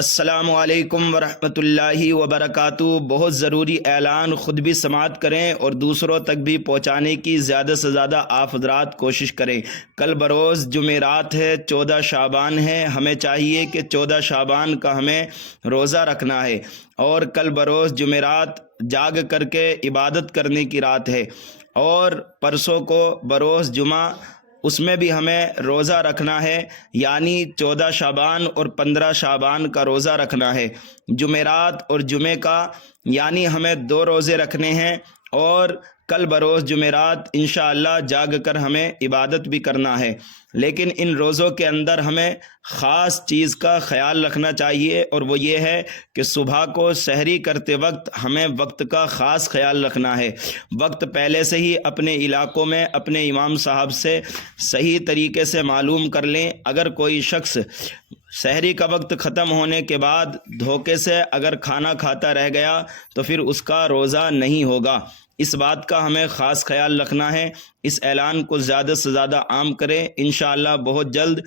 السلام علیکم ورحمۃ اللہ وبرکاتہ۔ بہت ضروری اعلان، خود بھی سماعت کریں اور دوسروں تک بھی پہنچانے کی زیادہ سے زیادہ آپ حضرات کوشش کریں۔ کل بروز جمعرات ہے، 14 شعبان ہے۔ ہمیں چاہیے کہ 14 شعبان کا ہمیں روزہ رکھنا ہے، اور کل بروز جمعرات جاگ کر کے عبادت کرنے کی رات ہے، اور پرسوں کو بروز جمعہ اس میں بھی ہمیں روزہ رکھنا ہے، یعنی 14 شعبان اور 15 شعبان کا روزہ رکھنا ہے۔ جمعرات اور جمعے کا یعنی ہمیں 2 روزے رکھنے ہیں، اور کل بروز جمعرات انشاءاللہ جاگ کر ہمیں عبادت بھی کرنا ہے۔ لیکن ان روزوں کے اندر ہمیں خاص چیز کا خیال رکھنا چاہیے، اور وہ یہ ہے کہ صبح کو سحری کرتے وقت ہمیں وقت کا خاص خیال رکھنا ہے۔ وقت پہلے سے ہی اپنے علاقوں میں اپنے امام صاحب سے صحیح طریقے سے معلوم کر لیں۔ اگر کوئی شخص سحری کا وقت ختم ہونے کے بعد دھوکے سے اگر کھانا کھاتا رہ گیا تو پھر اس کا روزہ نہیں ہوگا۔ اس بات کا ہمیں خاص خیال رکھنا ہے۔ اس اعلان کو زیادہ سے زیادہ عام کریں۔ انشاءاللہ بہت جلد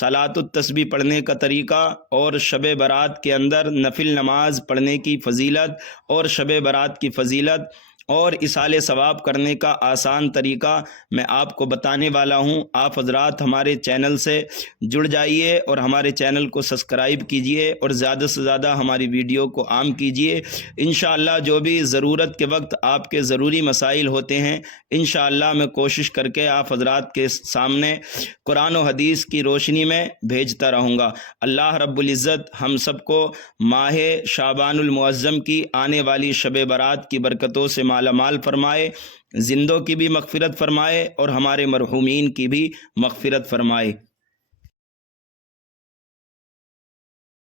صلاۃ التسبیح پڑھنے کا طریقہ، اور شب برات کے اندر نفل نماز پڑھنے کی فضیلت، اور شب برات کی فضیلت اور اصالہ ثواب کرنے کا آسان طریقہ میں آپ کو بتانے والا ہوں۔ آپ حضرات ہمارے چینل سے جڑ جائیے، اور ہمارے چینل کو سبسکرائب کیجئے، اور زیادہ سے زیادہ ہماری ویڈیو کو عام کیجئے۔ انشاءاللہ جو بھی ضرورت کے وقت آپ کے ضروری مسائل ہوتے ہیں، انشاءاللہ میں کوشش کر کے آپ حضرات کے سامنے قرآن و حدیث کی روشنی میں بھیجتا رہوں گا۔ اللہ رب العزت ہم سب کو ماہ شعبان المعظم کی آنے والی شب برات کی برکتوں سے مالا مال فرمائے، زندوں کی بھی مغفرت فرمائے، اور ہمارے مرحومین کی بھی مغفرت فرمائے۔